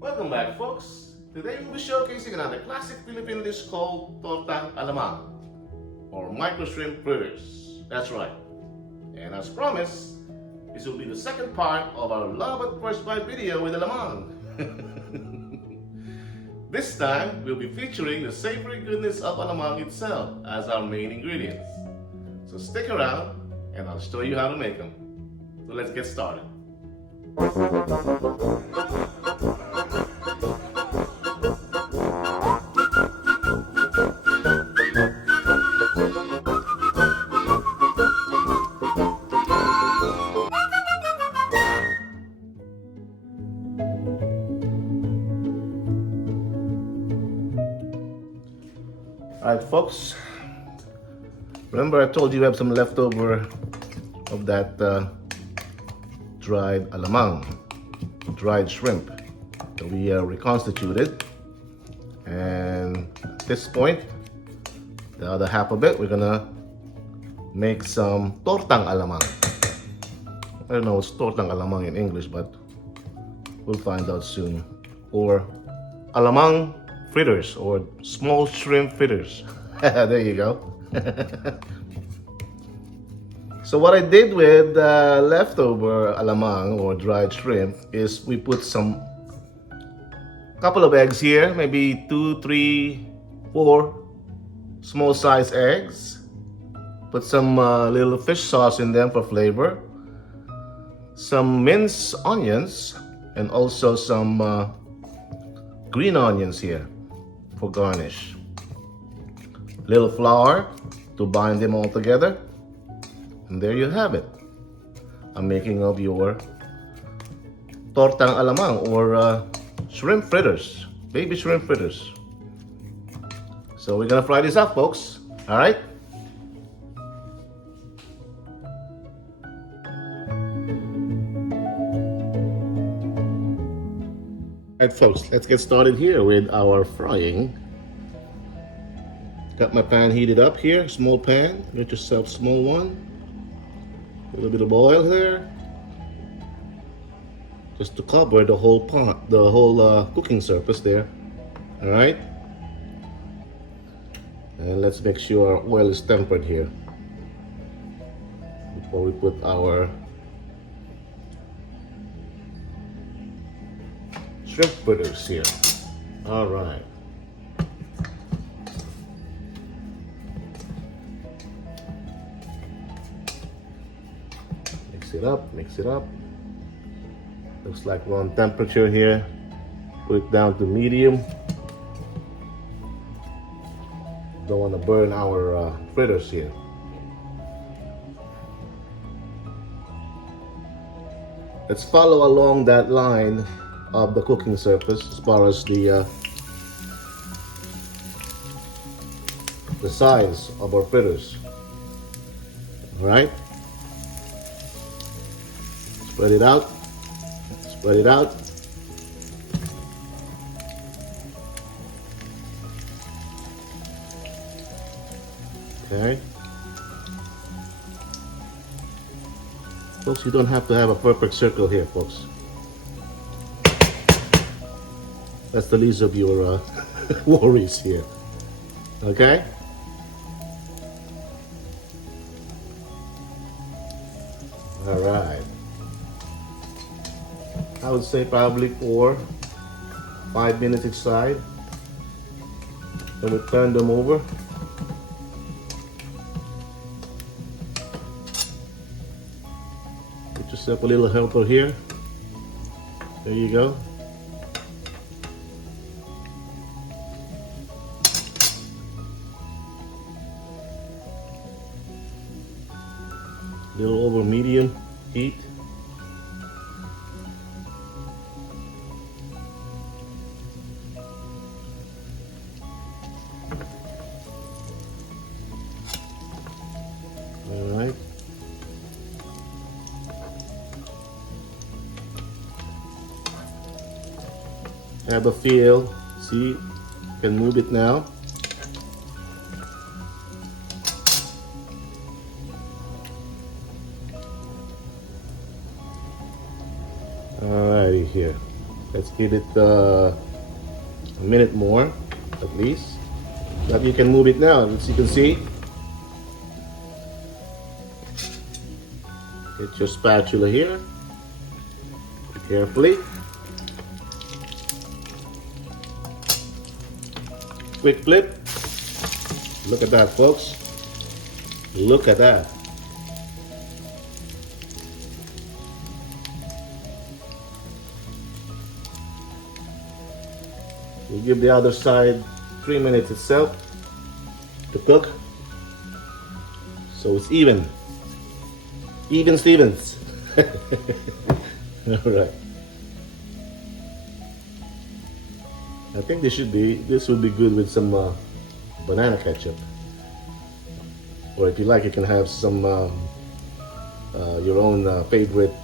Welcome back, folks. Today we'll be showcasing another classic Filipino dish called tortang alamang, or micro shrimp fritters. That's right. And as promised, this will be the second part of our love at first bite video with alamang. This time, we'll be featuring the savory goodness of alamang itself as our main ingredients. So stick around and I'll show you how to make them. So let's get started. Alright, folks, remember I told you we have some leftover of that dried alamang, dried shrimp that we reconstituted, and at this point, the other half of it, we're gonna make some tortang alamang. I don't know what's tortang alamang in English, but we'll find out soon. Or alamang fritters, or small shrimp fritters. There you go. So what I did with leftover alamang or dried shrimp is we put some couple of eggs here, maybe 2, 3, 4 small size eggs. Put some little fish sauce in them for flavor, some minced onions, and also some green onions here for garnish. Little flour to bind them all together. And there you have it. A making of your tortang alamang, or shrimp fritters, baby shrimp fritters. So we're gonna fry this up, folks. All right. Alright, folks, let's get started here with our frying. Got my pan heated up here, small pan. Get yourself a small one. A little bit of oil there, just to cover the whole pot, the whole cooking surface there. All right, and let's make sure our oil is tempered here before we put our shrimp fritters here. All right. Mix it up. Looks like we're on temperature here. Put it down to medium. Don't want to burn our fritters here. Let's follow along that line of the cooking surface as far as the size of our fritters. All right. Spread it out. Spread it out. Okay. Folks, you don't have to have a perfect circle here, folks. That's the least of your worries here. Okay? All right. I would say probably 4, 5 minutes each side. Then we turn them over. Get yourself a little helper here. There you go. Little over medium heat. All right. Have a feel. See, you can move it now. Alrighty here. Let's give it a minute more, at least. But you can move it now, as you can see. Get your spatula here. Carefully. Quick flip. Look at that, folks. Look at that. We'll give the other side 3 minutes itself to cook. So it's even. Even Stevens. Alright. I think this would be good with some banana ketchup. Or if you like, you can have some your own favorite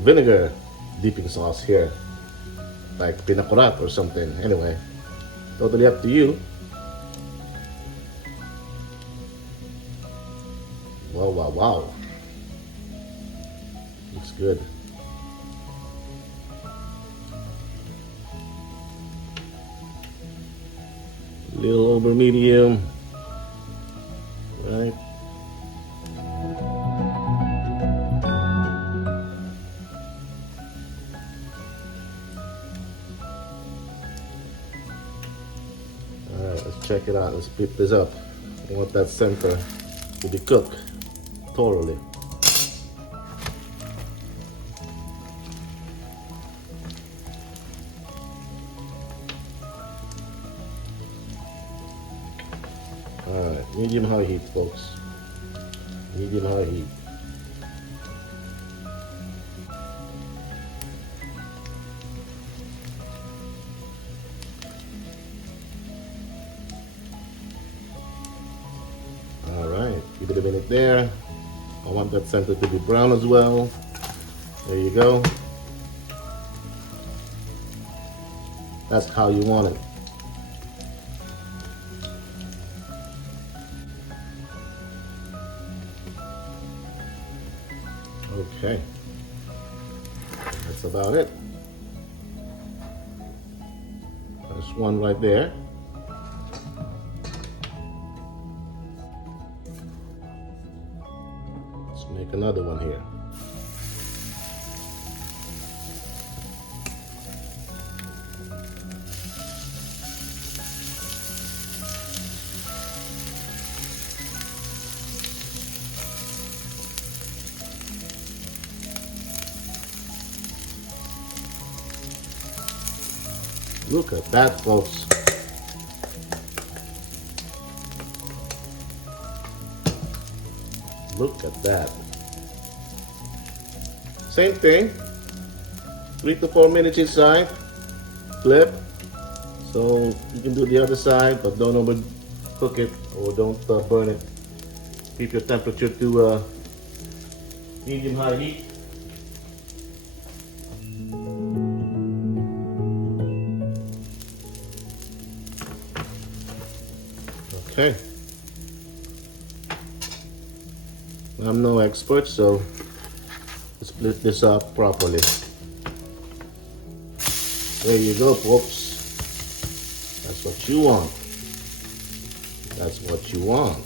vinegar dipping sauce here. Like pinakurat or something. Anyway, totally up to you. Wow, wow, wow. Looks good. Little over medium. Right. Alright, let's check it out. Let's flip this up. I want that center to be cooked thoroughly. Alright, medium high heat, folks. Medium high heat. Alright, give it a minute there. I want that center to be brown as well. There you go. That's how you want it. Okay, that's about it. There's one right there. Let's make another one here. Look at that, folks. Look at that. Same thing. 3 to 4 minutes each side. Flip. So you can do the other side, but don't overcook it or don't burn it. Keep your temperature to medium-high heat. Okay. I'm no expert, so let's split this up properly. There you go, folks. That's what you want. That's what you want.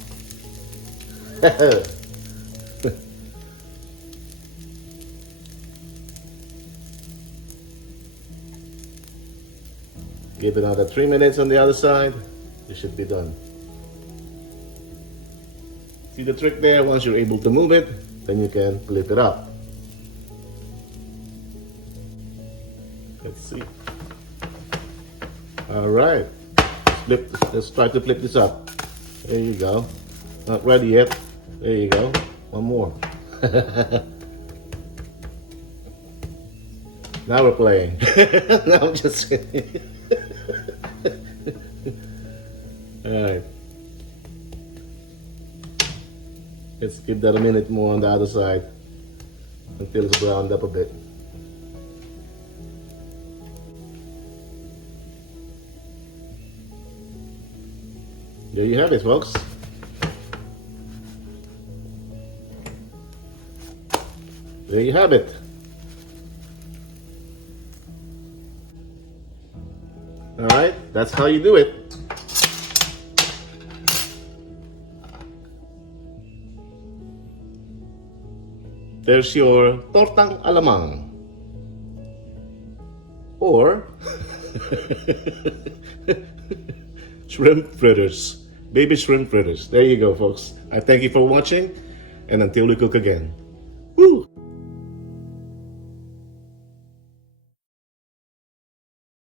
Give it another 3 minutes on the other side. It should be done. See the trick there? Once you're able to move it, then you can flip it up. Let's see. All right. Let's try to flip this up. There you go. Not ready yet. There you go. One more. Now we're playing. No, I'm just kidding. All right. Let's give that a minute more on the other side until it's browned up a bit. There you have it, folks. There you have it. All right, that's how you do it. There's your tortang alamang. Or shrimp fritters. Baby shrimp fritters. There you go, folks. I thank you for watching, and until we cook again. Woo!